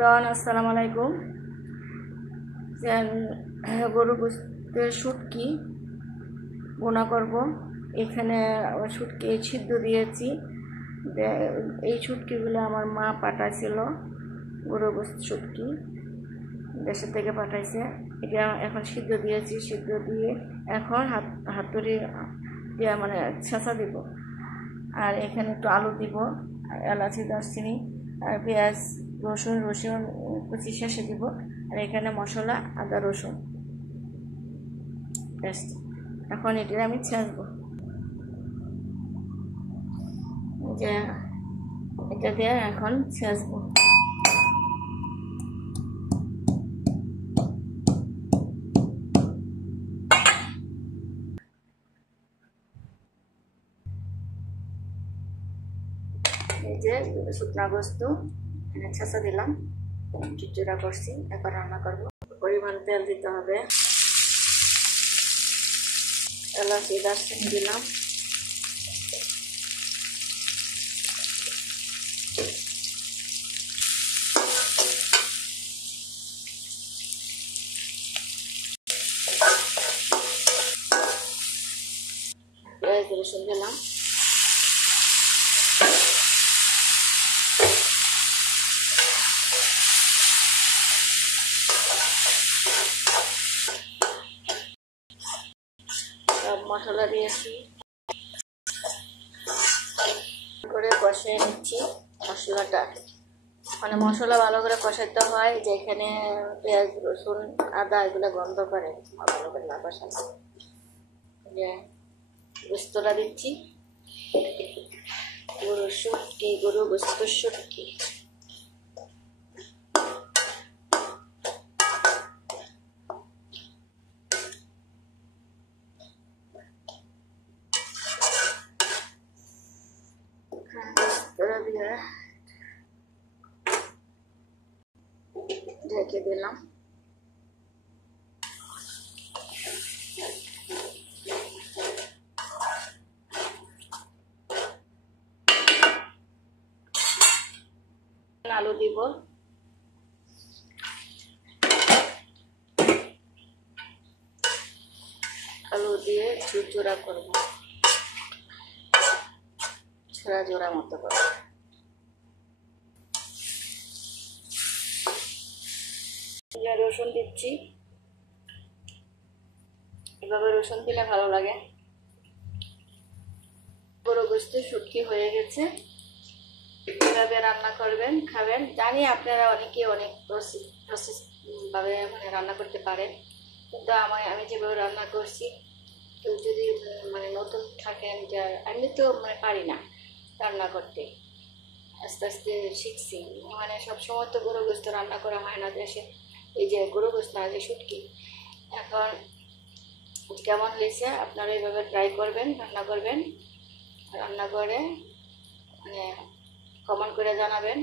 Everyone, আসসালামু আলাইকুম। গরু গোশতের শুটকি বোনা করব। এখানে শুটকি সিদ্ধ দিয়েছি। এই শুটকিগুলো আমার মা পাঠাইছিল, গরু গোশত শুটকি দেশের থেকে পাঠাইছে। এটা এখন সিদ্ধ দিয়েছি, সিদ্ধ দিয়ে এখন হাতুড়ি দিয়ে মানে ছেঁচা দিব। আর এখানে একটু আলু দিব, এলাচি, দারচিনি আর পেঁয়াজ, রসুন কুচি শেষে দিব। আর এখানে মশলা আদা রসুন পেস্ট। এখন এটা আমি ছেঁচবো, যে এটা দিয়ে এখন ছেঁচবো। এই যে শুকনা গোস্ত ছেঁচা দিলাম, চুচুড়া করছি। এখন রান্না করবো। পরিমাণ তেল দিতে হবে, এলাচি দারচিনি দিলাম, পেঁয়াজ রসুন দিলাম, সব মশলা দিয়েছি, করে কষিয়ে নিচ্ছি মশলাটা। মানে মশলা ভালো করে কষাতে হয়, যে এখানে পেঁয়াজ রসুন আদা এগুলো গন্ধ করে, ভালো করে না কষানো। যে গোস্তটা দিচ্ছি, গরু গোস্ত শুটকি। গোস্তটা দিয়ে ঢেকে দিলাম। আলু দিব, আলু দিয়ে ঝুরঝুরা করব, ছোড়া জোড়া মতো করব। রসুন দিচ্ছি, এভাবে রসুন দিলে ভালো লাগে। গরু গোশত শুটকি হয়ে গেছে। এভাবে রান্না করবেন, খাবেন। জানি আপনারা অনেকে অনেক প্রসেস ভাবে মানে রান্না করতে পারেন, কিন্তু আমি যেভাবে রান্না করছি, কেউ যদি মানে নতুন থাকেন, যা আমি তো মানে পারি না রান্না করতে, আস্তে আস্তে শিখছি। মানে সবসময় তো গরু গোশত রান্না করা হয় না দেশে, এই যে গরু গোশত না, যে শুটকি। এখন কেমন হয়েছে আপনারা এইভাবে ট্রাই করবেন, রান্না করবেন, রান্না করে মানে কমেন্ট করে জানাবেন।